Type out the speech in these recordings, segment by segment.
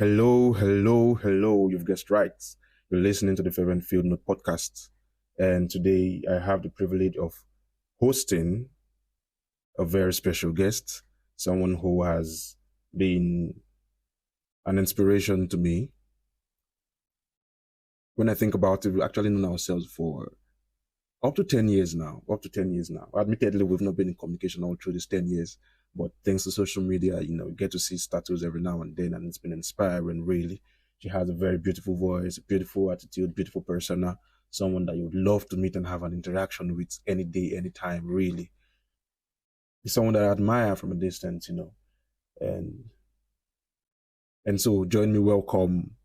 Hello, hello, hello. You've guessed right. You're listening to the Ferventfieldnotes podcast. And today I have the privilege of hosting a very special guest, someone who has been an inspiration to me. When I think about it, we've actually known ourselves for up to 10 years now. Up to 10 years now. Admittedly, we've not been in communication all through these 10 years, but thanks to social media, you get to see status every now and then, and it's been inspiring, really. She has a very beautiful voice, beautiful attitude, beautiful persona, someone that you would love to meet and have an interaction with any day, anytime, really. It's someone that I admire from a distance. And and so join me, welcome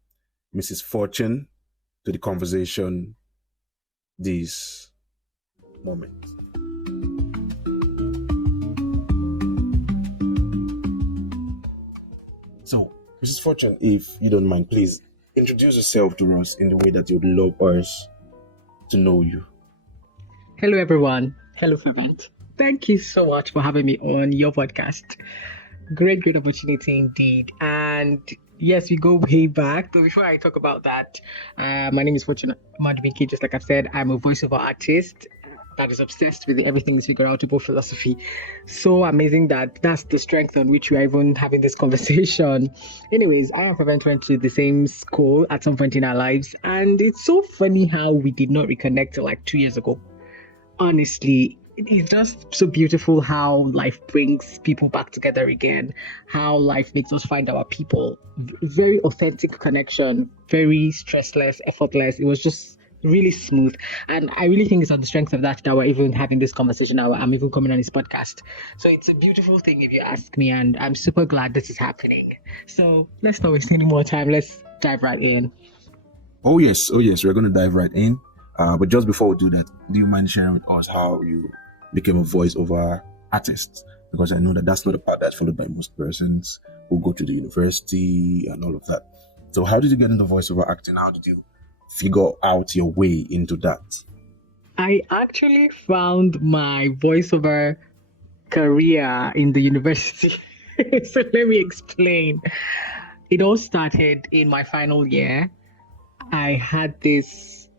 Mrs. Fortune to the conversation this moment. So, Mrs. Fortune, if you don't mind, please introduce yourself to us in the way that you'd love us to know you. Hello, everyone. Hello, Fervent. Thank you so much for having me on your podcast. Great opportunity indeed. And yes, we go way back. But before I talk about that, my name is Fortune Madubiki. Just like I've said, I'm a voiceover artist that is obsessed with everything is Figureoutable philosophy. So amazing that that's the strength on which we are even having this conversation. Anyways, I and Fervent went to the same school at some point in our lives. And it's so funny how we did not reconnect till like 2 years ago. Honestly, it's just so beautiful how life brings people back together again, how life makes us find our people. Very authentic connection, very stressless, effortless. It was just really smooth. And I really think it's on the strength of that we're even having this conversation now. I'm even coming on this podcast. So it's a beautiful thing if you ask me, and I'm super glad this is happening. So let's not waste any more time. Let's dive right in. Oh yes, we're going to dive right in. But just before we do that, do you mind sharing with us how you became a voiceover artist? Because I know that that's not a path that's followed by most persons who go to the university and all of that. So how did you get into voiceover acting? How did you figure out your way into that? I actually found my voiceover career in the university. So let me explain. It all started in my final year. I had this,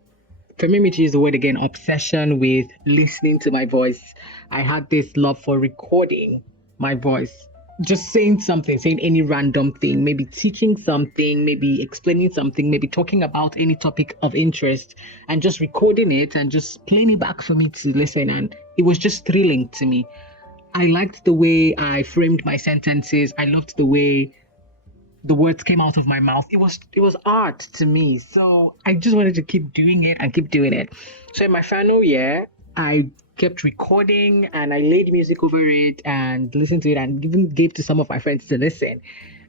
permit me to use the word again, obsession with listening to my voice. I had this love for recording my voice, just saying something, saying any random thing, maybe teaching something, maybe explaining something, maybe talking about any topic of interest, and just recording it and just playing it back for me to listen. And it was just thrilling to me. I liked the way I framed my sentences. I loved the way the words came out of my mouth. It was art to me. So I just wanted to keep doing it and keep doing it. So in my final year, I kept recording and I laid music over it and listened to it and even gave to some of my friends to listen.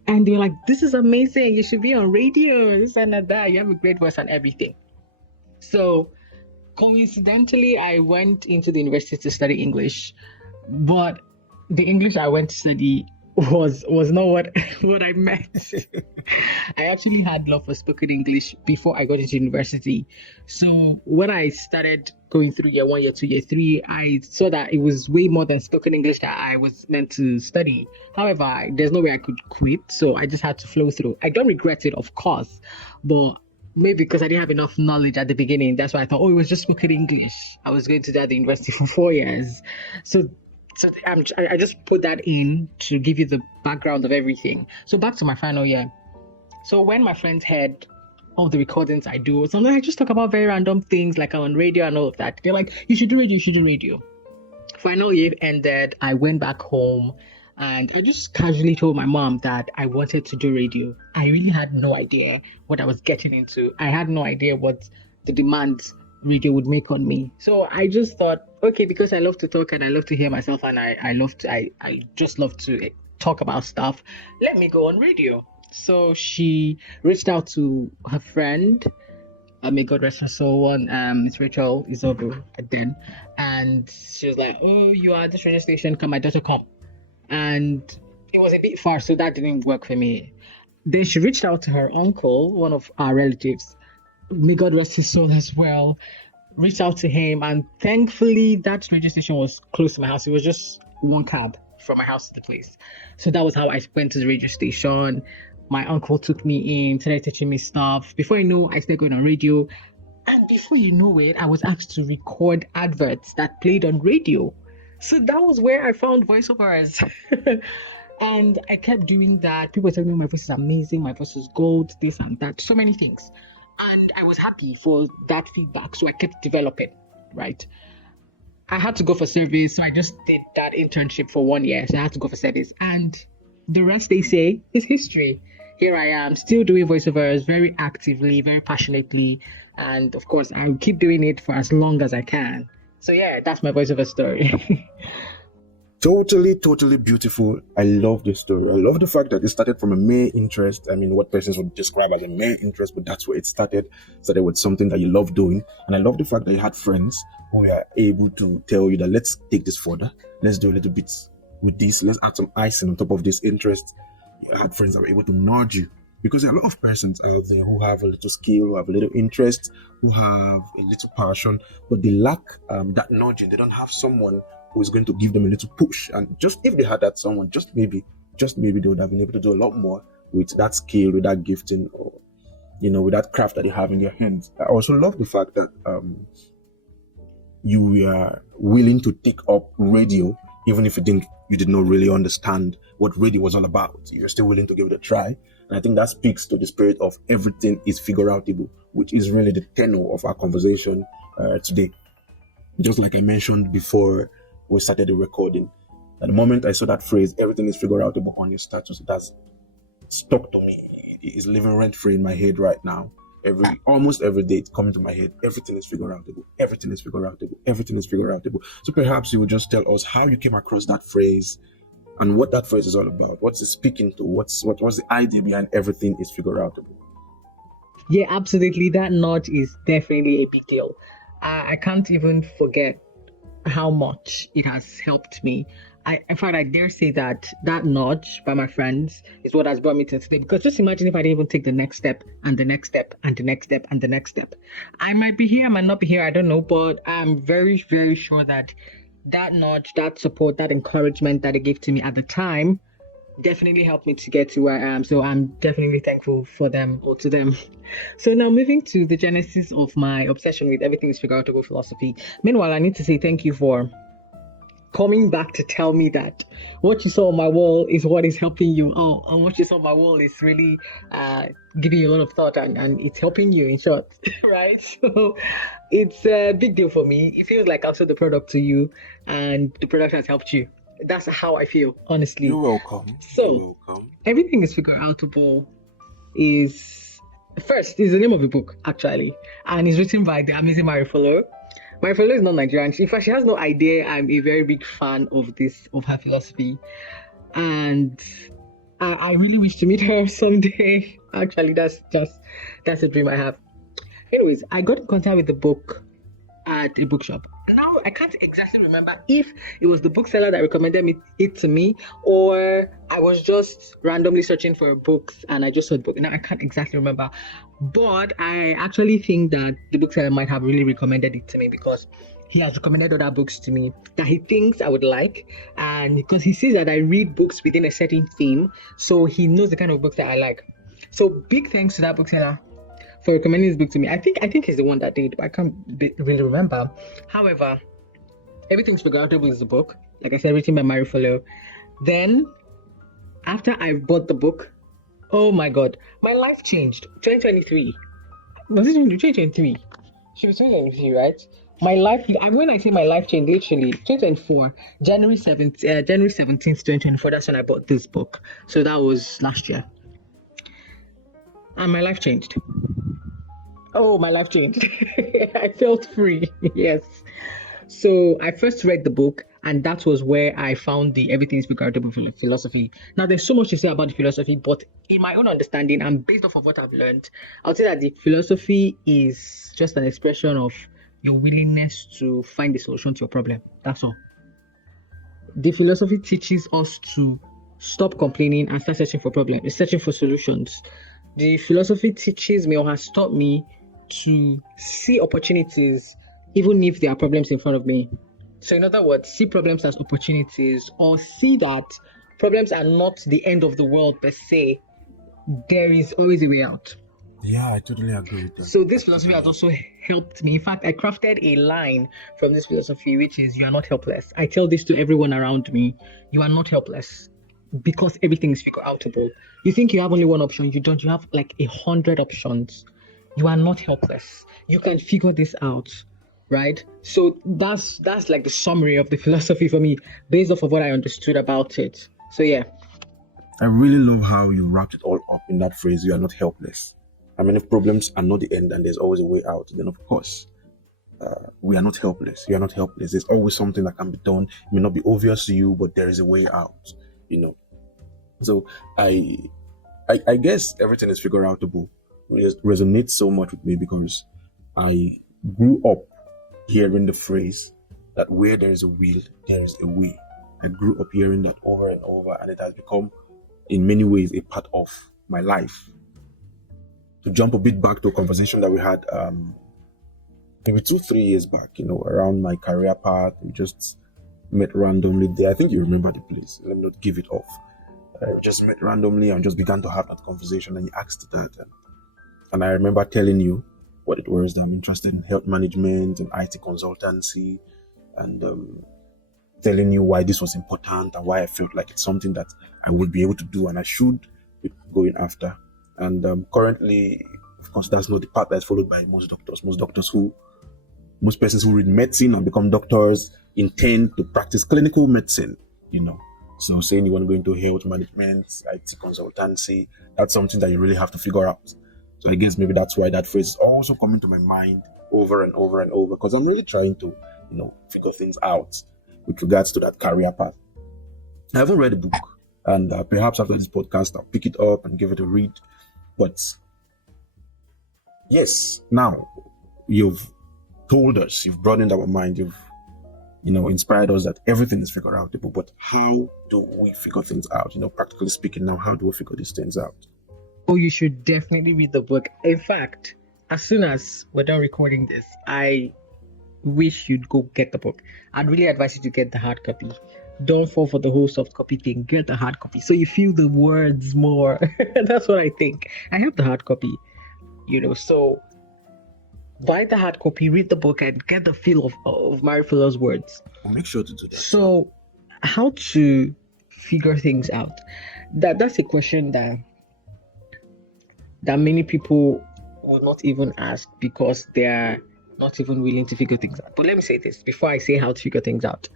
And they were like, "This is amazing. You should be on radio. This and that. You have a great voice and everything." So coincidentally, I went into the university to study English, but the English I went to study was not what what I meant. I actually had love for spoken English before I got into university. So when I started going through year one, year two, year three, I saw that it was way more than spoken English that I was meant to study. However, there's no way I could quit, so I just had to flow through. I don't regret it, of course, but maybe because I didn't have enough knowledge at the beginning, that's why I thought, oh, it was just spoken English. I was going to do at the university for 4 years. So I just put that in to give you the background of everything. So back to my final year. So when my friends heard all the recordings I do, sometimes I just talk about very random things like I'm on radio and all of that. They're like, you should do radio, you should do radio. Final year ended, I went back home and I just casually told my mom that I wanted to do radio. I really had no idea what I was getting into. I had no idea what the demands radio would make on me. So I just thought, okay, because I love to talk and I love to hear myself and I just love to talk about stuff, let me go on radio. So she reached out to her friend, may God rest her soul, one, it's Rachel Izobu then, and she was like, "Oh, you are at this radio station, come, my daughter, come." And it was a bit far, so that didn't work for me. Then she reached out to her uncle, one of our relatives, may God rest his soul as well, reached out to him, and thankfully that radio station was close to my house. It was just one cab from my house to the place. So that was how I went to the radio station. My uncle took me in, started teaching me stuff. Before I know, I started going on radio. And before you know it, I was asked to record adverts that played on radio. So that was where I found voiceovers. And I kept doing that. People were telling me my voice is amazing, my voice is gold, this and that, so many things. And I was happy for that feedback. So I kept developing, right? I had to go for service. So I just did that internship for 1 year. So I had to go for service. And the rest, they say, is history. Here I am, still doing voiceovers very actively, very passionately. And of course, I'll keep doing it for as long as I can. So yeah, that's my voiceover story. Totally beautiful. I love this story. I love the fact that it started from a mere interest. I mean, what persons would describe as a mere interest, but that's where it started. Started with something that you love doing. And I love the fact that you had friends who were able to tell you that let's take this further. Let's do a little bit with this. Let's add some icing on top of this interest. You had friends that were able to nudge you. Because there are a lot of persons out there who have a little skill, who have a little interest, who have a little passion, but they lack that nudging. They don't have someone who is going to give them a little push. And just if they had that someone, just maybe they would have been able to do a lot more with that skill, with that gifting, or with that craft that they have in their hands. I also love the fact that you were willing to take up radio, even if you did not really understand what radio was all about. You're still willing to give it a try. And I think that speaks to the spirit of everything is figureoutable, which is really the tenor of our conversation today. Just like I mentioned before we started the recording, at the moment I saw that phrase, everything is figureoutable on your status, that's stuck to me. It is living rent-free in my head right now. Almost every day it's coming to my head. Everything is figureoutable. Everything is figureoutable. Everything is figureoutable. So perhaps you would just tell us how you came across that phrase and what that phrase is all about. What's it speaking to? What's the idea behind everything is figureoutable? Yeah, absolutely. That nudge is definitely a big deal. I can't even forget how much it has helped me. In fact, I dare say that nudge by my friends is what has brought me to today. Because just imagine if I didn't even take the next step and the next step and the next step and the next step. I might be here, I might not be here, I don't know. But I'm very, very sure that nudge, that support, that encouragement that they gave to me at the time definitely helped me to get to where I am. So I'm definitely thankful for them or to them. So now moving to the genesis of my obsession with everything is figureoutable philosophy. Meanwhile, I need to say thank you for coming back to tell me that what you saw on my wall is what is helping you out, and what you saw on my wall is really giving you a lot of thought and it's helping you, in short. Right? So it's a big deal for me. It feels like I've sold the product to you and the product has helped you. That's how I feel, honestly. You're welcome. So You're welcome. Everything is Figureoutable is the name of the book, actually, and it's written by the amazing Mary Follow. Mary Follow is not Nigerian. In fact, she has no idea I'm a very big fan of her philosophy, and I really wish to meet her someday. Actually, that's a dream I have. Anyways, I got in contact with the book at a bookshop. Now I can't exactly remember if it was the bookseller that recommended it to me, or I was just randomly searching for books and I just saw the book. Now I can't exactly remember, but I actually think that the bookseller might have really recommended it to me because he has recommended other books to me that he thinks I would like, and because he sees that I read books within a certain theme, so he knows the kind of books that I like. So big thanks to that bookseller for recommending this book to me. I think he's the one that did, but I can't really remember. However, Everything's Figureoutable is the book, like I said, written by Mary Follow. Then, after I bought the book, oh my God, my life changed. 2023. Was it 2023? She was 2023, right? My life, when I say my life changed, literally, 2024, January 17th, 2024, that's when I bought this book. So that was last year. And my life changed. Oh, my life changed. I felt free. Yes. So I first read the book, and that was where I found the Everything is Figureoutable philosophy. Now, there's so much to say about the philosophy, but in my own understanding and based off of what I've learned, I would say that the philosophy is just an expression of your willingness to find a solution to your problem. That's all. The philosophy teaches us to stop complaining and start searching for problems, searching for solutions. The philosophy teaches me or has taught me to see opportunities even if there are problems in front of me. So in other words, see problems as opportunities, or see that problems are not the end of the world per se. there is always a way out. Yeah, I totally agree with that. So this philosophy has also helped me. In fact, I crafted a line from this philosophy, which is, you are not helpless. I tell this to everyone around me. You are not helpless because everything is figure outable. You think you have only one option. You don't. You have like 100 options. You are not helpless. You can figure this out, right? So that's like the summary of the philosophy for me, based off of what I understood about it. So yeah. I really love how you wrapped it all up in that phrase, you are not helpless. I mean, if problems are not the end and there's always a way out, then of course, we are not helpless. You are not helpless. There's always something that can be done. It may not be obvious to you, but there is a way out, you know. So I guess everything is figure outable. It resonates so much with me because I grew up hearing the phrase that where there is a will, there is a way. I grew up hearing that over and over, and it has become, in many ways, a part of my life. To jump a bit back to a conversation that we had maybe 2-3 years back, around my career path, we just met randomly there. I think you remember the place. Let me not give it off. Just met randomly and just began to have that conversation, and you asked that. And I remember telling you what it was that I'm interested in: health management and IT consultancy, and telling you why this was important and why I felt like it's something that I would be able to do and I should be going after. And currently, of course, that's not the path that's followed by most doctors. Most persons who read medicine and become doctors intend to practice clinical medicine, So saying you want to go into health management, IT consultancy, that's something that you really have to figure out. So I guess maybe that's why that phrase is also coming to my mind over and over and over, because I'm really trying to, figure things out with regards to that career path. I haven't read a book, and perhaps after this podcast, I'll pick it up and give it a read. But yes, now you've told us, you've broadened our mind, you've inspired us that everything is figure outable. But how do we figure things out? Practically speaking, now, how do we figure these things out? Oh, you should definitely read the book. In fact, as soon as we're done recording this, I wish you'd go get the book. I'd really advise you to get the hard copy. Don't fall for the whole soft copy thing. Get the hard copy so you feel the words more. That's what I think. I have the hard copy, so buy the hard copy, read the book, and get the feel of Marifulo's words. I'll make sure to do that. So, how to figure things out? That's a question that many people will not even ask because they're not even willing to figure things out. But let me say this before I say how to figure things out.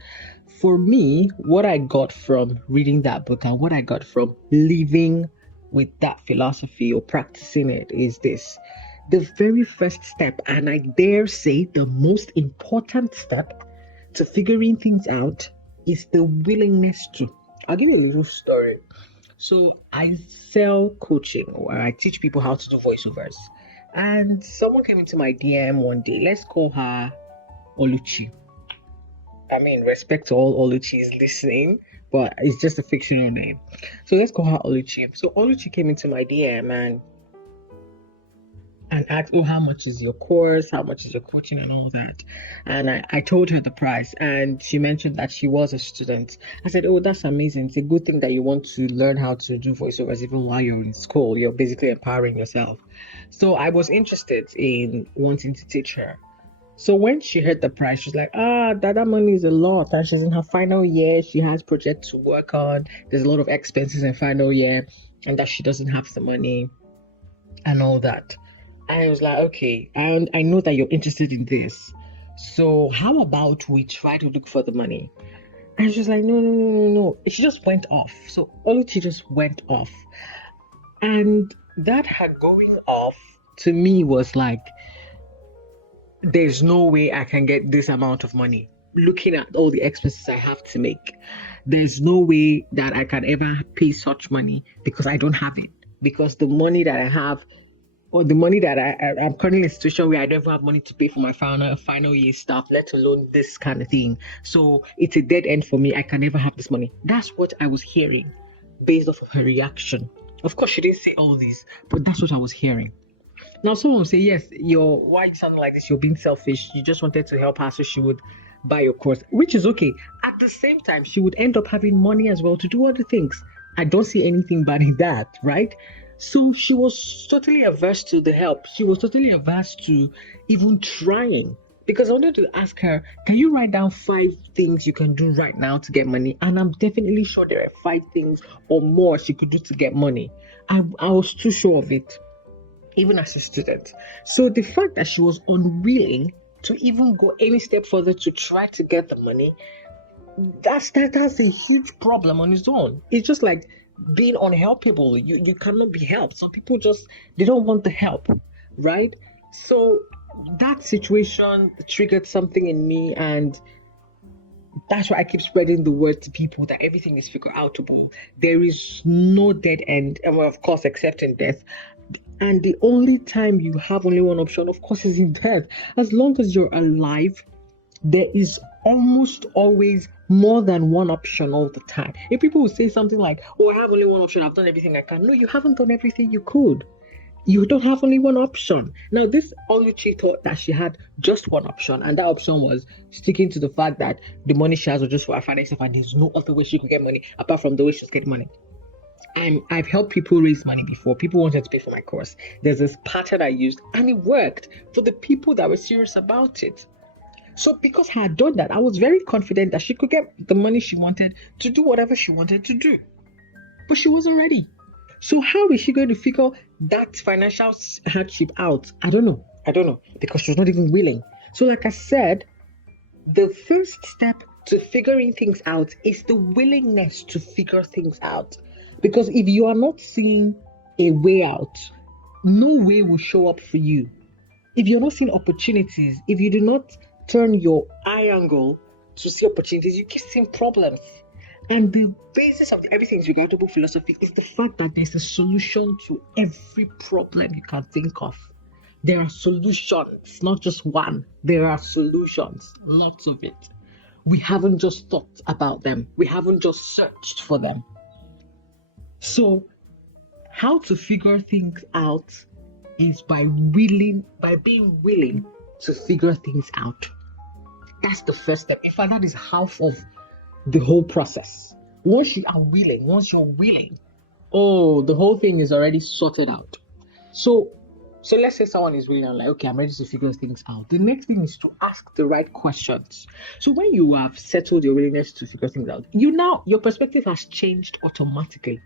For me, what I got from reading that book and what I got from living with that philosophy or practicing it is this. The very first step, and I dare say the most important step to figuring things out, is the willingness to. I'll give you a little story. So I sell coaching, where I teach people how to do voiceovers. And someone came into my DM one day. Let's call her Oluchi. I mean, respect to all Oluchis listening, but it's just a fictional name. So let's call her Oluchi. So Oluchi came into my DM and asked, how much is your course? How much is your coaching and all that? And I told her the price, and she mentioned that she was a student. I said, oh, that's amazing. It's a good thing that you want to learn how to do voiceovers even while you're in school. You're basically empowering yourself. So I was interested in wanting to teach her. So when she heard the price, she's like, that money is a lot. And she's in her final year. She has projects to work on. There's a lot of expenses in final year, and that she doesn't have the money and all that. I was like, okay, I know that you're interested in this. So how about we try to look for the money? And she's like, no. She just went off. So Oluchi just went off. And that her going off to me was like, there's no way I can get this amount of money. Looking at all the expenses I have to make, there's no way that I can ever pay such money because I don't have it. Because the money that I have, or the money that I'm currently in a situation where I don't have money to pay for my final year stuff, let alone this kind of thing. So it's a dead end for me. I can never have this money. That's what I was hearing based off of her reaction. Of course, she didn't say all this, but that's what I was hearing. Now, someone will say, yes, why you sound like this? You're being selfish. You just wanted to help her so she would buy your course, which is okay. At the same time, she would end up having money as well to do other things. I don't see anything bad in that, right? So she was totally averse to the help. She was totally averse to even trying. Because I wanted to ask her, can you write down 5 things you can do right now to get money? And I'm definitely sure there are 5 things or more she could do to get money. I was too sure of it, even as a student. So the fact that she was unwilling to even go any step further to try to get the money, that's a huge problem on its own. It's just like being unhelpable. You cannot be helped. Some people just they don't want the help, right? So that situation triggered something in me, and that's why I keep spreading the word to people that everything is figure outable. There is no dead end, and well, of course, except in death. And the only time you have only one option, of course, is in death. As long as you're alive, there is almost always more than one option all the time. If people will say something like, "Oh, I have only one option, I've done everything I can." No, you haven't done everything you could. You don't have only one option. Now, this Oluchi thought that she had just one option, and that option was sticking to the fact that the money she has was just for her financial, and there's no other way she could get money apart from the way she's getting money. I've helped people raise money before. People wanted to pay for my course. There's this pattern I used, and it worked for the people that were serious about it. So because I had done that, I was very confident that she could get the money she wanted to do whatever she wanted to do. But she wasn't ready. So how is she going to figure that financial hardship out? I don't know. Because she was not even willing. So like I said, the first step to figuring things out is the willingness to figure things out. Because if you are not seeing a way out, no way will show up for you. If you're not seeing opportunities, if you do not turn your eye angle to see opportunities, you keep seeing problems. And the basis of everything's regardeable philosophy is the fact that there's a solution to every problem you can think of. There are solutions, not just one. There are solutions, lots of it. We haven't just thought about them. We haven't just searched for them. So, how to figure things out is by being willing to figure things out. That's the first step. In fact, that is half of the whole process. Once you're willing, oh, the whole thing is already sorted out. So let's say someone is willing and like, okay, I'm ready to figure things out. The next thing is to ask the right questions. So when you have settled your willingness to figure things out, your perspective has changed automatically.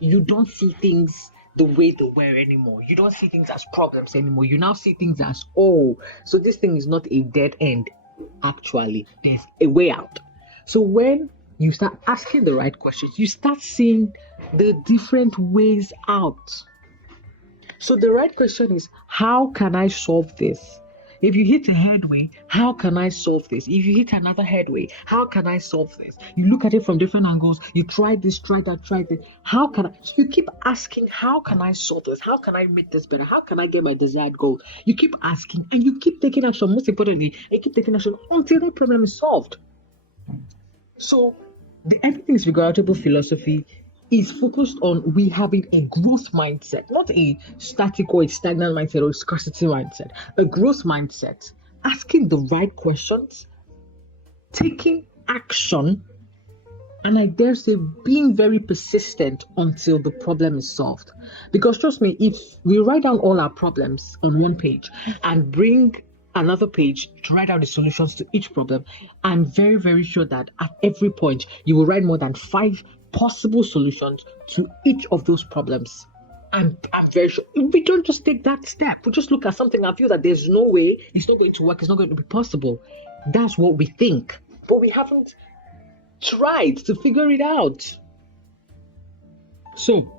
You don't see things the way they were anymore. You don't see things as problems anymore. You now see things as, oh, so this thing is not a dead end. Actually, there's a way out. So when you start asking the right questions, you start seeing the different ways out. So the right question is, how can I solve this? If you hit a headway, how can I solve this? If you hit another headway, how can I solve this? You look at it from different angles. You try this, try that, try this. How can I? So you keep asking, how can I solve this? How can I make this better? How can I get my desired goal? You keep asking and you keep taking action. Most importantly, you keep taking action until that problem is solved. So the everything is regardeable philosophy is focused on we having a growth mindset, not a static or a stagnant mindset or a scarcity mindset, a growth mindset, asking the right questions, taking action, and I dare say being very persistent until the problem is solved. Because trust me, if we write down all our problems on one page and bring another page to write out the solutions to each problem, I'm very, very sure that at every point you will write more than 5 possible solutions to each of those problems. I'm very sure. We don't just take that step. We just look at something and feel that there's no way, it's not going to work, it's not going to be possible. That's what we think. But we haven't tried to figure it out. So,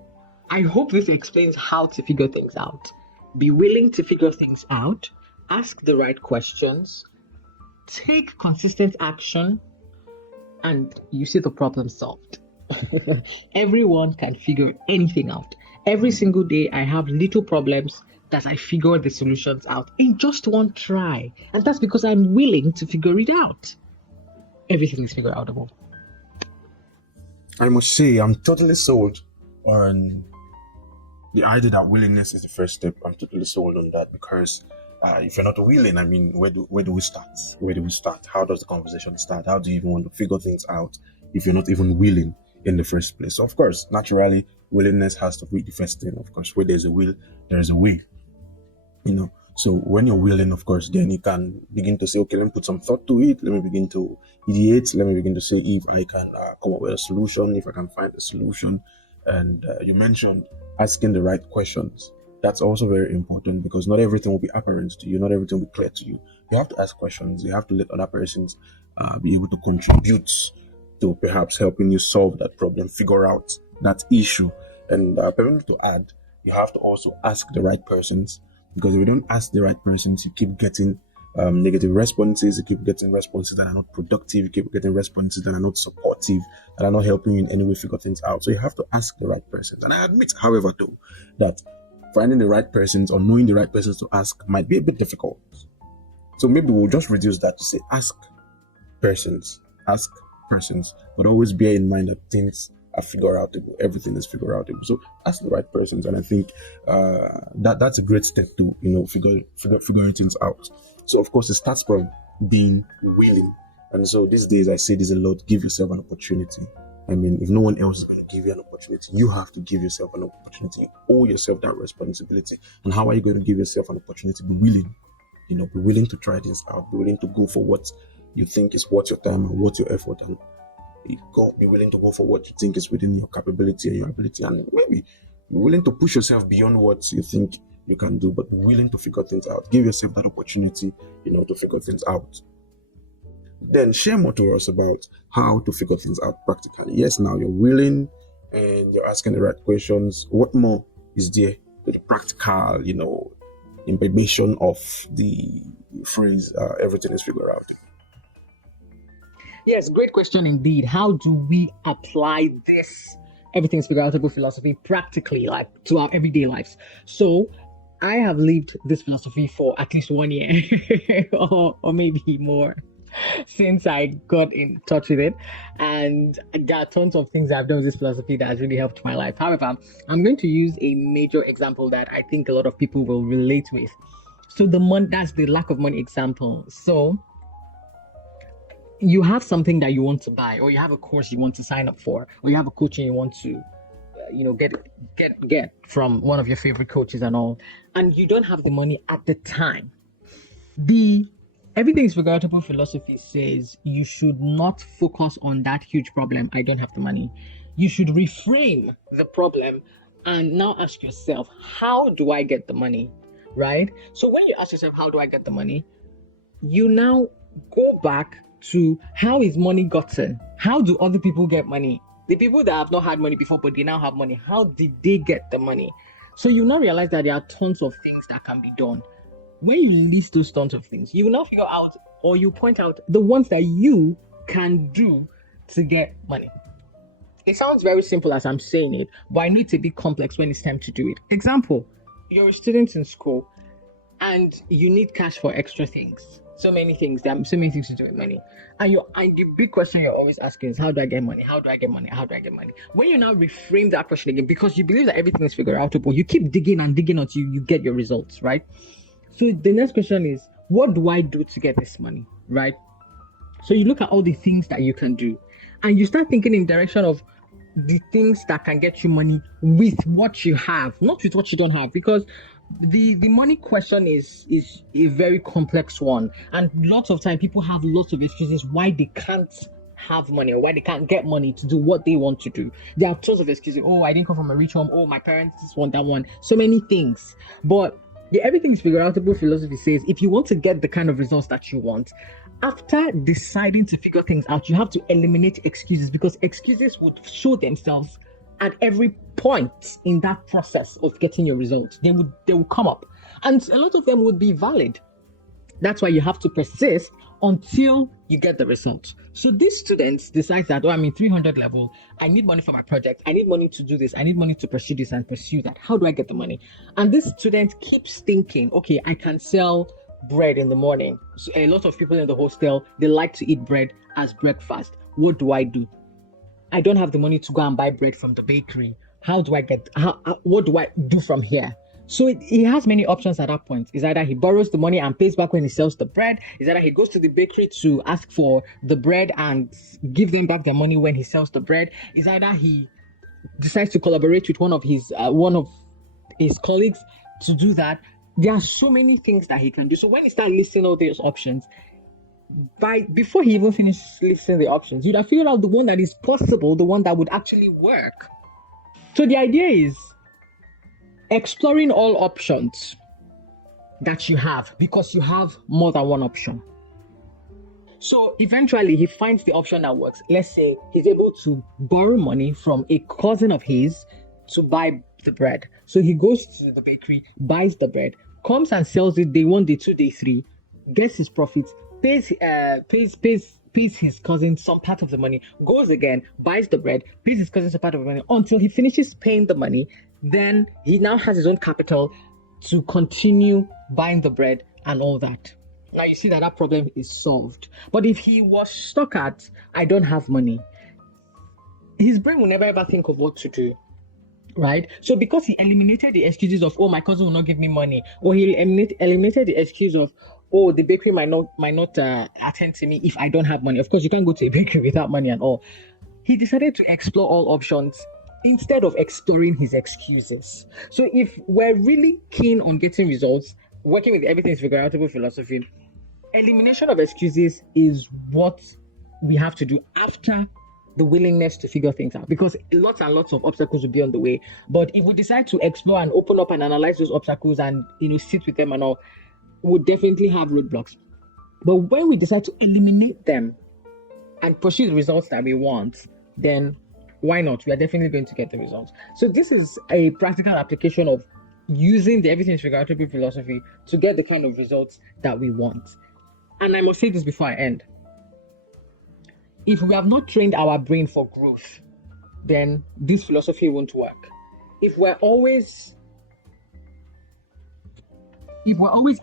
I hope this explains how to figure things out. Be willing to figure things out, ask the right questions, take consistent action, and you see the problem solved. Everyone can figure anything out. Every single day, I have little problems that I figure the solutions out in just one try. And that's because I'm willing to figure it out. Everything is figure outable. I must say, I'm totally sold on the idea that willingness is the first step. I'm totally sold on that because if you're not willing, I mean, where do we start? Where do we start? How does the conversation start? How do you even want to figure things out if you're not even willing? in the first place. So of course, naturally, willingness has to be the first thing. Of course, where there's a will, there is a way. So when you're willing, of course, then you can begin to say, okay, let me put some thought to it. Let me begin to ideate. Let me begin to say if I can come up with a solution, if I can find a solution. And you mentioned asking the right questions. That's also very important because not everything will be apparent to you. Not everything will be clear to you. You have to ask questions. You have to let other persons be able to contribute to perhaps helping you solve that problem, figure out that issue. And perhaps to add, you have to also ask the right persons, because if you don't ask the right persons, you keep getting negative responses, you keep getting responses that are not productive, you keep getting responses that are not supportive, that are not helping you in any way figure things out. So you have to ask the right persons. And I admit, however, too, that finding the right persons or knowing the right persons to ask might be a bit difficult. So maybe we'll just reduce that to say ask persons, but always bear in mind that things are figure-outable. Everything is figure-outable. So ask the right persons, and I think that's a great step to figuring things out. So of course, it starts from being willing. And so these days, I say this a lot: give yourself an opportunity. I mean, if no one else is going to give you an opportunity, you have to give yourself an opportunity. You owe yourself that responsibility. And how are you going to give yourself an opportunity? Be willing. Be willing to try things out. Be willing to go for what you think is worth your time and worth your effort, and be willing to go for what you think is within your capability and your ability, and maybe be willing to push yourself beyond what you think you can do, but be willing to figure things out. Give yourself that opportunity, to figure things out. Then share more to us about how to figure things out practically. Yes, now you're willing and you're asking the right questions. What more is there to the practical, implication of the phrase, everything is figured out? Yes, great question indeed. How do we apply this everything's figureoutable philosophy practically, like to our everyday lives? So I have lived this philosophy for at least 1 year or maybe more since I got in touch with it. And there are tons of things I've done with this philosophy that has really helped my life. However, I'm going to use a major example that I think a lot of people will relate with. So that's the lack of money example. So you have something that you want to buy, or you have a course you want to sign up for, or you have a coaching you want to get from one of your favorite coaches and all, and you don't have the money at the time. The everything is figure-outable philosophy says you should not focus on that huge problem, I don't have the money. You should reframe the problem and now ask yourself, how do I get the money? Right? So when you ask yourself, how do I get the money? You now go back to, how is money gotten? How do other people get money? The people that have not had money before, but they now have money, how did they get the money? So you now realize that there are tons of things that can be done. When you list those tons of things, you will now figure out, or you point out the ones that you can do to get money. It sounds very simple as I'm saying it, but I need to be complex when it's time to do it. Example, you're a student in school and you need cash for extra things. So many things. There are so many things to do with money. And the big question you're always asking is, how do I get money? How do I get money? How do I get money? When you now reframe that question again, because you believe that everything is figure-outable, you keep digging and digging until you get your results, right? So the next question is, what do I do to get this money, right? So you look at all the things that you can do, and you start thinking in direction of the things that can get you money with what you have, not with what you don't have, because the money question is a very complex one, and lots of time people have lots of excuses why they can't have money or why they can't get money to do what they want to do. There are tons of excuses. Oh, I didn't come from a rich home. Oh, my parents just want that one. So many things. But the everything is figure-outable philosophy says, if you want to get the kind of results that you want, after deciding to figure things out, you have to eliminate excuses, because excuses would show themselves at every point in that process of getting your results. They will come up, and a lot of them would be valid. That's why you have to persist until you get the result. So these students decide that, I'm in 300 level, I need money for my project, I need money to do this, I need money to pursue this and pursue that. How do I get the money? And this student keeps thinking, okay, I can sell bread in the morning. So a lot of people in the hostel, they like to eat bread as breakfast. What do I do? I don't have the money to go and buy bread from the bakery. What do I do from here? So he has many options at that point. It's either he borrows the money and pays back when he sells the bread. It's either he goes to the bakery to ask for the bread and give them back their money when he sells the bread. It's either he decides to collaborate with one of his colleagues to do that. There are so many things that he can do. So when he starts listing all those options, before he even finished listing the options, you'd have figured out the one that is possible, the one that would actually work. So the idea is exploring all options that you have, because you have more than one option. So eventually he finds the option that works. Let's say he's able to borrow money from a cousin of his to buy the bread. So he goes to the bakery, buys the bread, comes and sells it day 1, day 2, day 3, gets his profits, pays his cousin some part of the money, goes again, buys the bread, pays his cousin some part of the money until he finishes paying the money. Then he now has his own capital to continue buying the bread and all that. Now you see that problem is solved. But if he was stuck at, I don't have money, his brain will never ever think of what to do. Right? So because he eliminated the excuses of, oh, my cousin will not give me money, or he eliminated the excuse of, oh, the bakery might not attend to me if I don't have money. Of course, you can't go to a bakery without money and all. He decided to explore all options instead of exploring his excuses. So if we're really keen on getting results, working with everything is figureoutable philosophy, elimination of excuses is what we have to do after the willingness to figure things out, because lots and lots of obstacles will be on the way. But if we decide to explore and open up and analyze those obstacles and sit with them and all, we'll definitely have roadblocks. But when we decide to eliminate them and pursue the results that we want, then why not? We are definitely going to get the results. So this is a practical application of using the everything is figureoutable philosophy to get the kind of results that we want. And I must say this before I end. If we have not trained our brain for growth, then this philosophy won't work. If we're always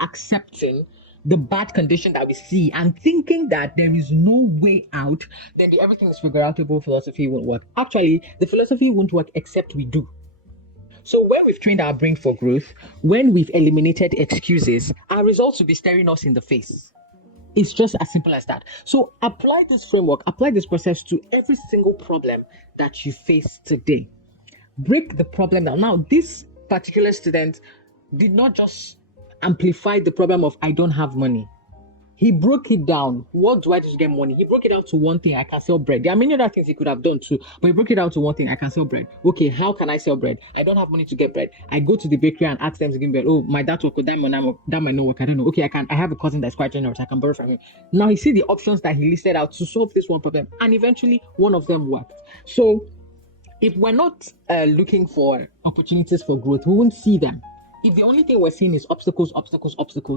accepting the bad condition that we see and thinking that there is no way out, then the everything is figureoutable philosophy won't work. Actually, the philosophy won't work except we do. So when we've trained our brain for growth, when we've eliminated excuses, our results will be staring us in the face. It's just as simple as that. So apply this framework, apply this process to every single problem that you face today. Break the problem down. Now, this particular student did not just amplify the problem of I don't have money. He broke it down. What do I do to get money? He broke it down to one thing: I can sell bread. There are many other things he could have done too, but he broke it down to one thing: I can sell bread. Okay, how can I sell bread? I don't have money to get bread. I go to the bakery and ask them to give me bread. Oh, my dad work, that might not work. I don't know. Okay, I have a cousin that's quite generous. I can borrow from him. Now you see the options that he listed out to solve this one problem, and eventually one of them worked. So if we're not looking for opportunities for growth, we won't see them. If the only thing we're seeing is obstacles,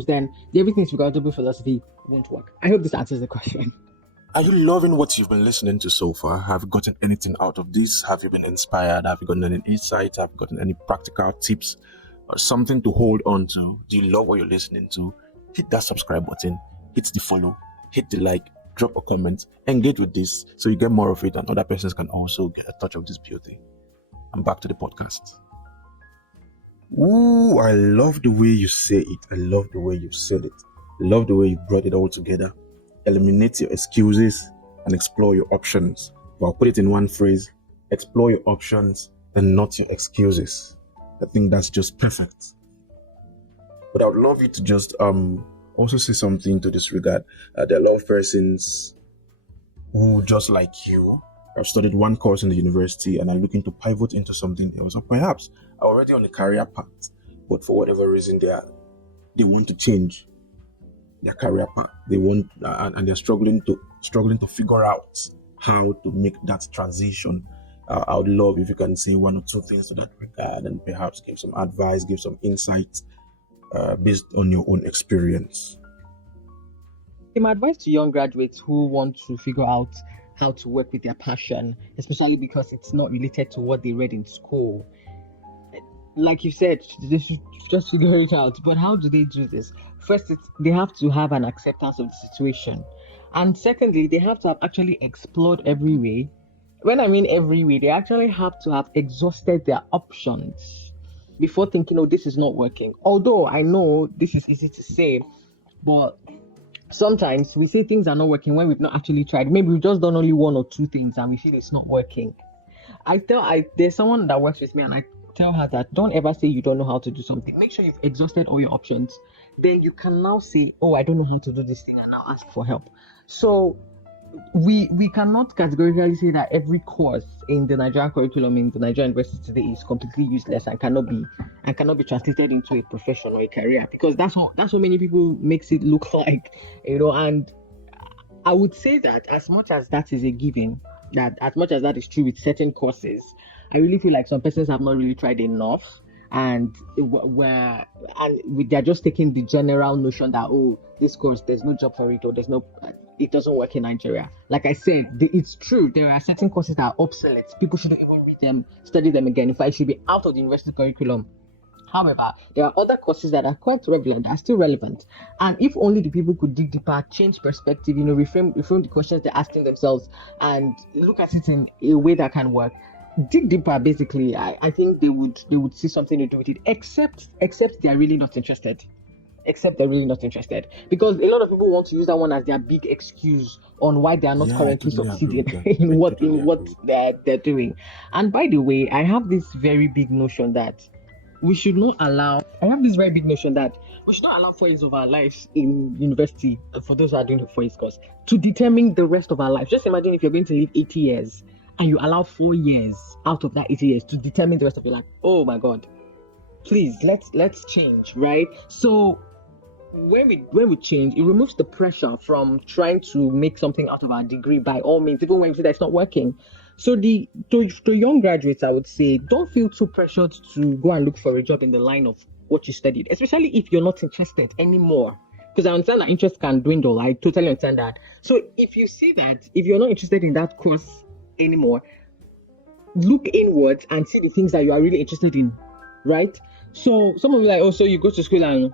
then the everything is figureoutable philosophy won't work. I hope this answers the question. Are you loving what you've been listening to so far? Have you gotten anything out of this? Have you been inspired? Have you gotten any insights? Have you gotten any practical tips or something to hold on to? Do you love what you're listening to? Hit that subscribe button, hit the follow, hit the like, drop a comment, engage with this so you get more of it and other persons can also get a touch of this beauty. And back to the podcast. Ooh, I love the way you say it. I love the way you said it. I love the way you brought it all together. Eliminate your excuses and explore your options. But I'll put it in one phrase: explore your options and not your excuses. I think that's just perfect. But I would love you to just also say something to this regard. There are a lot of persons who, just like you, have studied one course in the university and are looking to pivot into something else, or perhaps are already on a career path, but for whatever reason they want to change their career path. They want and they're struggling to figure out how to make that transition. I would love if you can say one or two things to that regard and perhaps give some advice, give some insights based on your own experience. My advice to young graduates who want to figure out how to work with their passion, especially because it's not related to what they read in school. Like you said, they should just figure it out. But how do they do this? First, they have to have an acceptance of the situation. And secondly, they have to have actually explored every way. When I mean every way, they actually have to have exhausted their options. before thinking, oh, this is not working. Although I know this is easy to say, but sometimes we say things are not working when we've not actually tried. Maybe we've just done only one or two things and we feel it's not working. There's someone that works with me, and I tell her that don't ever say you don't know how to do something. Make sure you've exhausted all your options. Then you can now say, oh, I don't know how to do this thing, and now ask for help. So we cannot categorically say that every course in the Nigerian curriculum in the Nigerian university today is completely useless and cannot be translated into a profession or a career, because that's what many people makes it look like, and I would say that as much as that is a given, that as much as that is true with certain courses, I really feel like some persons have not really tried enough, and they're just taking the general notion that, oh, this course, there's no job for it, or it doesn't work in Nigeria. Like I said, it's true, there are certain courses that are obsolete. People shouldn't even read them, study them again. In fact, it should be out of the university curriculum. However, there are other courses that are quite relevant, that are still relevant. And if only the people could dig deeper, change perspective, reframe the questions they're asking themselves, and look at it in a way that can work. Dig deeper, basically, I think they would see something to do with it, except they're really not interested. Except they're really not interested. Because a lot of people want to use that one as their big excuse on why they are not currently succeeding in what they're doing. And by the way, I have this very big notion that we should not allow 4 years of our lives in university, for those who are doing the 4 years course, to determine the rest of our lives. Just imagine if you're going to live 80 years and you allow 4 years out of that 80 years to determine the rest of your life. Oh my God. Please, let's change, right? So when we change, it removes the pressure from trying to make something out of our degree by all means, even when we see that it's not working. So to young graduates, I would say, don't feel too pressured to go and look for a job in the line of what you studied, especially if you're not interested anymore. Because I understand that interest can dwindle. I totally understand that. So if you see that, if you're not interested in that course anymore, look inwards and see the things that you are really interested in, right? So some of you are like, oh, so you go to school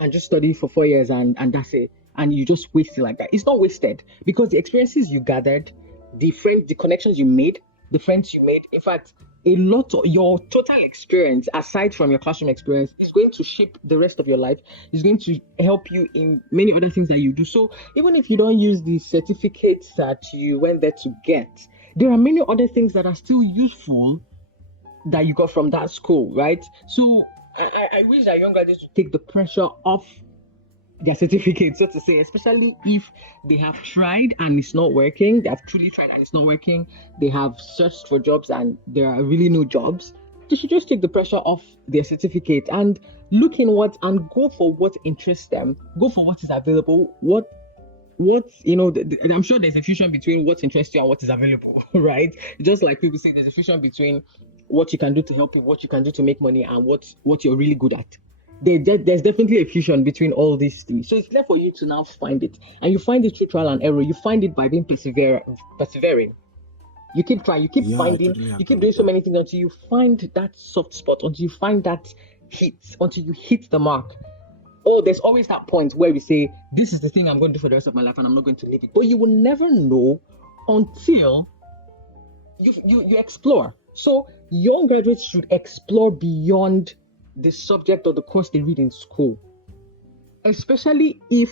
and just study for 4 years and that's it, and you just waste it like that. It's not wasted, because the experiences you gathered, the connections you made, the friends you made, in fact, a lot of your total experience aside from your classroom experience is going to shape the rest of your life. It's going to help you in many other things that you do. So even if you don't use the certificates that you went there to get, there are many other things that are still useful that you got from that school, right? So I wish that young graduates would take the pressure off their certificate, so to say, especially if they have tried and it's not working. They have truly tried and it's not working. They have searched for jobs and there are really no jobs. They should just take the pressure off their certificate and look inwards and go for what interests them. Go for what is available. I'm sure there's a fusion between what interests you and what is available, right? Just like people say, there's a fusion between what you can do to help you, what you can do to make money, and what you're really good at. There's definitely a fusion between all these things. So it's left for you to now find it. And you find it through trial and error. You find it by being persevering. You keep trying, you keep finding, you keep doing so many things until you find that soft spot, until you find that hit, until you hit the mark. Oh, there's always that point where we say, this is the thing I'm going to do for the rest of my life and I'm not going to leave it. But you will never know until you explore. So young graduates should explore beyond the subject or the course they read in school, especially if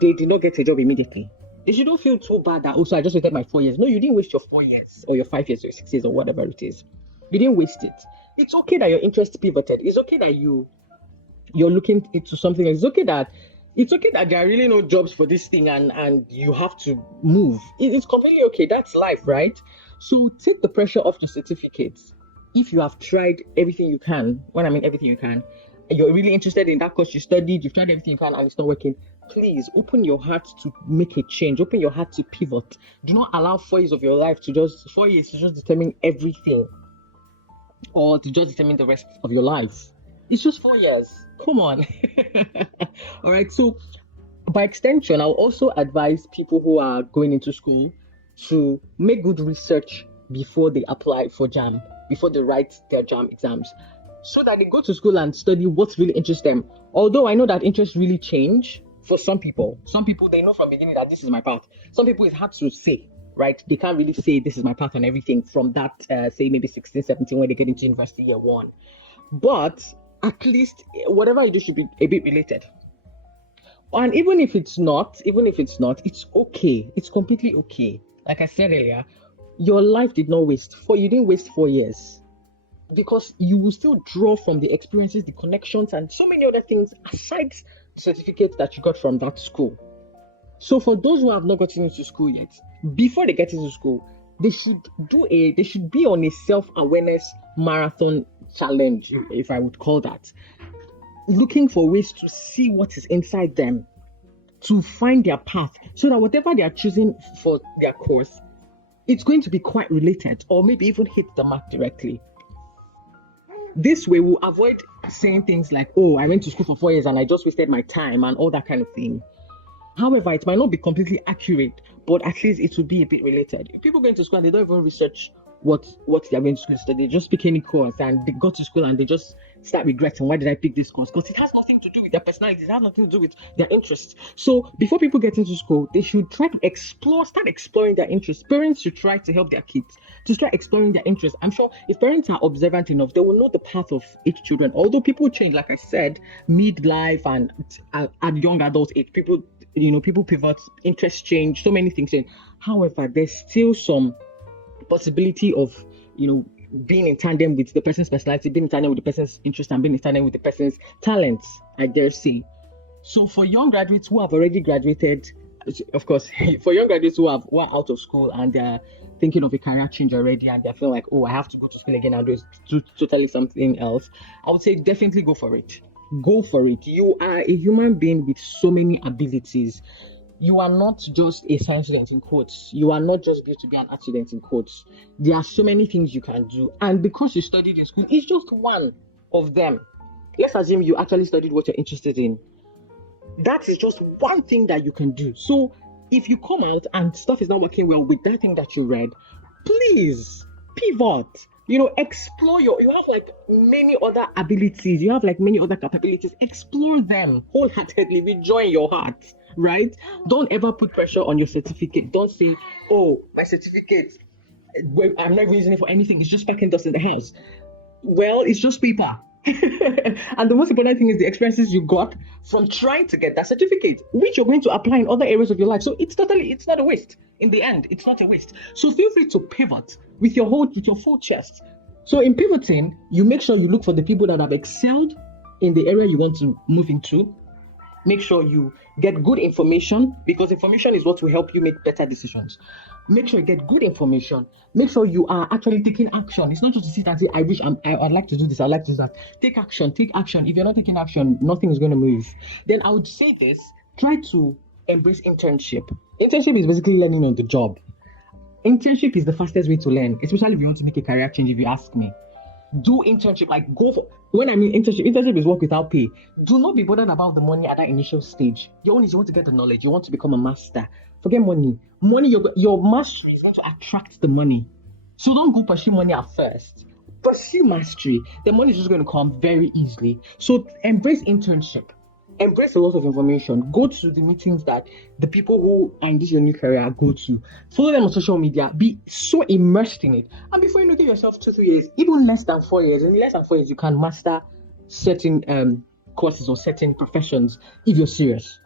they did not get a job immediately. They shouldn't feel too bad that, I just wasted my 4 years. No, you didn't waste your 4 years or your 5 years or your 6 years or whatever it is. You didn't waste it. It's okay that your interest pivoted. It's okay that you're looking into something. It's okay that there are really no jobs for this thing and you have to move. It's completely okay. That's life, right? So take the pressure off the certificates. If you have tried everything you can, when I mean everything you can, and you're really interested in that course you studied, you've tried everything you can and it's not working, please open your heart to make a change. Open your heart to pivot. Do not allow 4 years of your life 4 years to just determine everything or to just determine the rest of your life. It's just 4 years. Come on. All right. So by extension, I'll also advise people who are going into school to make good research before they apply for JAM, before they write their JAM exams, so that they go to school and study what really interests them. Although I know that interests really change for some people. Some people, they know from the beginning that this is my path. Some people, it's hard to say, right? They can't really say this is my path and everything from that, say maybe 16, 17, when they get into university year one. but at least whatever you do should be a bit related. And even if it's not, it's okay. It's completely okay. Like I said earlier, your life did not waste. You didn't waste 4 years because you will still draw from the experiences, the connections, and so many other things aside the certificate that you got from that school. So for those who have not gotten into school yet, before they get into school, they should be on a self-awareness marathon challenge, if I would call that, looking for ways to see what is inside them, to find their path, so that whatever they are choosing for their course, it's going to be quite related or maybe even hit the mark directly. This way, we'll avoid saying things like, oh, I went to school for 4 years and I just wasted my time and all that kind of thing. However, it might not be completely accurate, but at least it will be a bit related. If people go into school and they don't even research what they're going to school to study, they just pick any course and they go to school and they just start regretting, why did I pick this course? Because it has nothing to do with their personality, it has nothing to do with their interests. So before people get into school, they should try to start exploring their interests. Parents should try to help their kids to start exploring their interests. I'm sure if parents are observant enough, they will know the path of each children. Although people change, like I said, midlife and at young adult age, people pivot, interests change, so many things change. However, there's still some possibility of being in tandem with the person's personality, being in tandem with the person's interest, and being in tandem with the person's talents, I dare say. So for young graduates who have already graduated, of course, for young graduates who are out of school and they're thinking of a career change already and they feel like, oh, I have to go to school again and do totally something else, I would say definitely go for it. Go for it. You are a human being with so many abilities. You are not just a science student in quotes. You are not just built to be an art student in quotes. There are so many things you can do. And because you studied in school, it's just one of them. Let's assume you actually studied what you're interested in. That is just one thing that you can do. So if you come out and stuff is not working well with that thing that you read, please pivot. Explore you have like many other abilities. You have like many other capabilities. Explore them wholeheartedly with joy in your heart, right? Don't ever put pressure on your certificate. Don't say, oh, my certificate, I'm not using it for anything. It's just packing dust in the house. Well, it's just paper. And the most important thing is the experiences you got from trying to get that certificate, which you're going to apply in other areas of your life. So it's not a waste. In the end, it's not a waste. So feel free to pivot with your full chest. So in pivoting, you make sure you look for the people that have excelled in the area you want to move into. Make sure you get good information, because information is what will help you make better decisions. Make sure you get good information. Make sure you are actually taking action. It's not just to sit and say, I'd like to do this, I'd like to do that. Take action. If you're not taking action, nothing is going to move. Then I would say this, try to embrace internship. Internship is basically learning on the job. Internship is the fastest way to learn, especially if you want to make a career change, if you ask me. Do internship, when I mean internship is work without pay. Do not be bothered about the money at that initial stage. Your own is you want to get the knowledge, you want to become a master. Forget money. Your mastery is going to attract the money. So don't go pursue money at first. Pursue mastery. The money is just going to come very easily. So embrace internship. Embrace a lot of information. Go to the meetings that the people who are in this your new career go to. Follow them on social media. Be so immersed in it. And before you know, give yourself 2-3 years, even less than 4 years. In less than 4 years, you can master certain courses or certain professions if you're serious.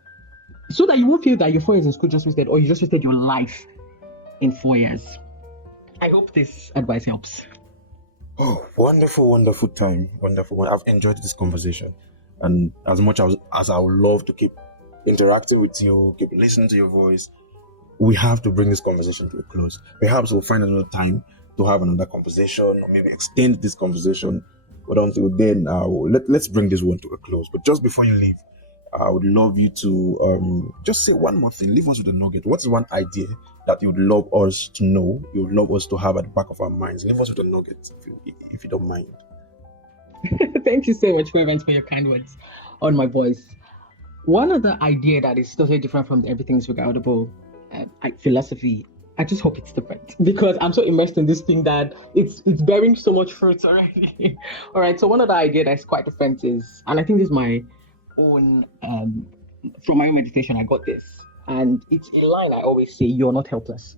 So that you won't feel that your 4 years in school just wasted, or you just wasted your life in 4 years. I hope this advice helps. Oh, wonderful time. Wonderful. I've enjoyed this conversation. And as much as I would love to keep interacting with you, keep listening to your voice, we have to bring this conversation to a close. Perhaps we'll find another time to have another conversation, or maybe extend this conversation. But until then, let's bring this one to a close. But just before you leave, I would love you to just say one more thing. Leave us with a nugget. What's one idea that you would love us to know, you would love us to have at the back of our minds? Leave us with a nugget, if you don't mind. Thank you so much, Fervent, for your kind words on my voice. One other idea that is totally different from everything's Figureoutable philosophy, I just hope it's different, because I'm so immersed in this thing that it's bearing so much fruit already. All right, so one other idea that's quite different is, and I think this is my own, from my own meditation, I got this, and it's a line I always say, you're not helpless.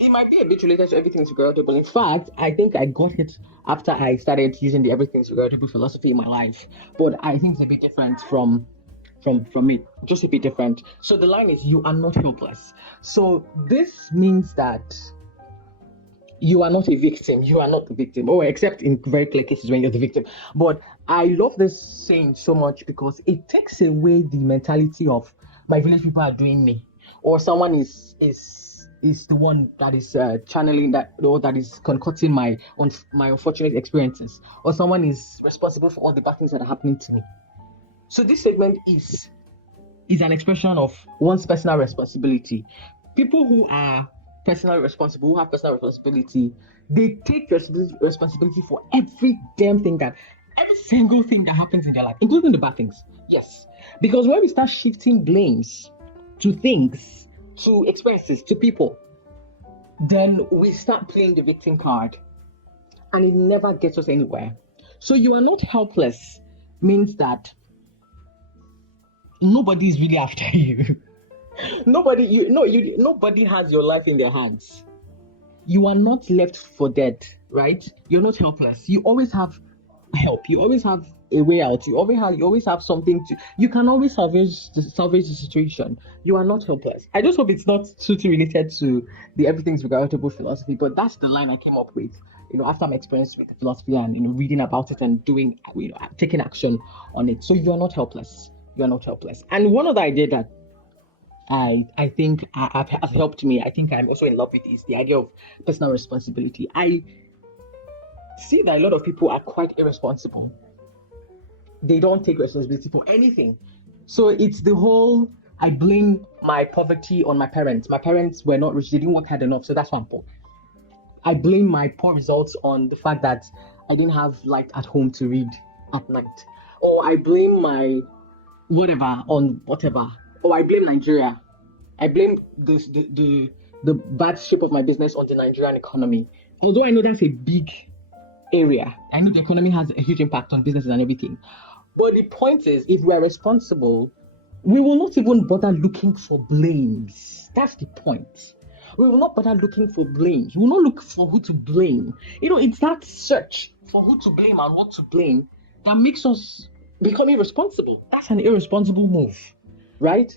It might be a bit related to everything's Figureoutable. In fact, I think I got it after I started using the everything's Figureoutable philosophy in my life. But I think it's a bit different from it, just a bit different. So the line is, you are not helpless. So this means that you are not a victim. You are not the victim. Oh, except in very clear cases when you're the victim. But I love this saying so much because it takes away the mentality of my village people are doing me, or someone is the one that is channeling that, or that is concocting my unfortunate experiences, or someone is responsible for all the bad things that are happening to me. So this segment is an expression of one's personal responsibility. People who are personally responsible, who have personal responsibility, they take responsibility for every single thing that happens in their life, including the bad things. Yes. Because when we start shifting blames to things, to experiences, to people, then we start playing the victim card. And it never gets us anywhere. So you are not helpless means that nobody is really after you. Nobody has your life in their hands. You are not left for dead, right? You're not helpless. You always have help. You always have a way out. You always have something to. You can always salvage the situation. You are not helpless. I just hope it's not too related to the everything's Figureoutable philosophy, but that's the line I came up with. After my experience with the philosophy and reading about it and doing, taking action on it. So you are not helpless. You are not helpless. And one other idea that I think have helped me, I think I'm also in love with, is the idea of personal responsibility. I see that a lot of people are quite irresponsible. They don't take responsibility for anything. So it's the whole, I blame my poverty on my parents. My parents were not rich, they didn't work hard enough, so that's why I'm poor. I blame my poor results on the fact that I didn't have light at home to read at night. Or I blame my whatever on whatever. Or I blame Nigeria. I blame the bad shape of my business on the Nigerian economy. Although I know that's a big area. I know the economy has a huge impact on businesses and everything. But the point is, if we're responsible, we will not even bother looking for blames. That's the point. We will not bother looking for blames. We will not look for who to blame. It's that search for who to blame and what to blame that makes us become irresponsible. That's an irresponsible move, right?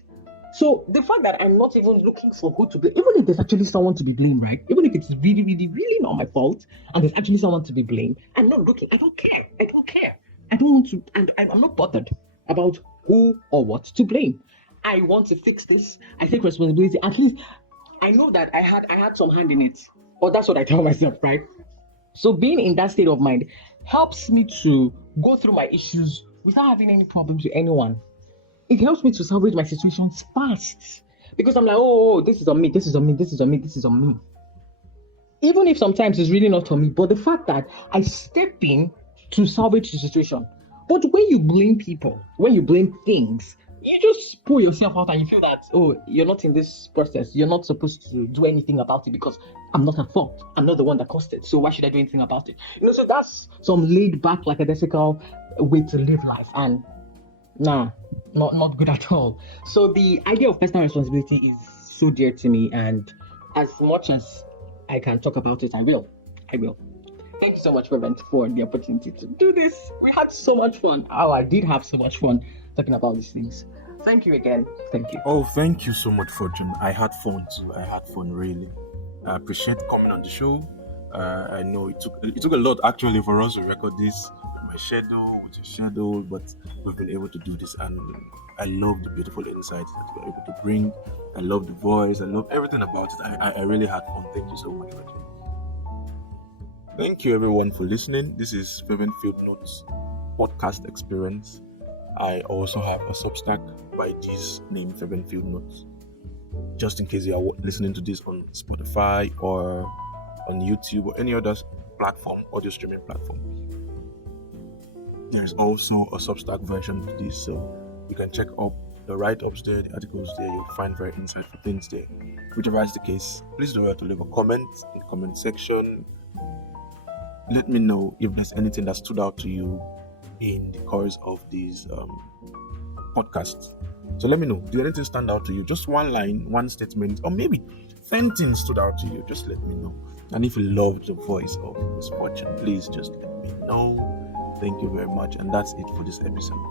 So the fact that I'm not even looking for who to blame, even if there's actually someone to be blamed, right? Even if it's really, really, really not my fault, and there's actually someone to be blamed, I'm not looking. I don't care. I don't want to, and I'm not bothered about who or what to blame. I want to fix this. I take responsibility. At least I know that I had some hand in it, or that's what I tell myself, right? So being in that state of mind helps me to go through my issues without having any problems with anyone. It helps me to salvage my situations fast, because I'm like, oh, this is on me, this is on me, this is on me, this is on me. Even if sometimes it's really not on me, but the fact that I step in to salvage the situation. But when you blame people, when you blame things, you just pull yourself out and you feel that, oh, you're not in this process. You're not supposed to do anything about it because I'm not at fault. I'm not the one that caused it. So why should I do anything about it? So that's some laid back, lackadaisical way to live life. And nah, not good at all. So the idea of personal responsibility is so dear to me, and as much as I can talk about it, I will. Thank you so much, Fervent, for the opportunity to do this. We had so much fun. Oh, I did have so much fun talking about these things. Thank you again. Thank you. Oh, thank you so much, Fortune. I had fun too. I had fun, really. I appreciate coming on the show. I know it took a lot actually for us to record this with my schedule, with your schedule, but we've been able to do this, and I love the beautiful insights that we're able to bring. I love the voice. I love everything about it. I really had fun. Thank you so much, Fortune. Thank you everyone for listening. This is Ferventfieldnotes podcast experience. I also have a Substack by this name, Ferventfieldnotes. Just in case you are listening to this on Spotify or on YouTube or any other platform, audio streaming platform. There's also a Substack version of this, so you can check up the write-ups there, the articles there. You'll find very insightful things there. Whichever is the case, please don't forget to leave a comment in the comment section. Let me know if there's anything that stood out to you in the course of these podcasts. So let me know. Did anything stand out to you? Just one line, one statement, or maybe 10 things stood out to you. Just let me know. And if you loved the voice of Miss Fortune, please just let me know. Thank you very much. And that's it for this episode.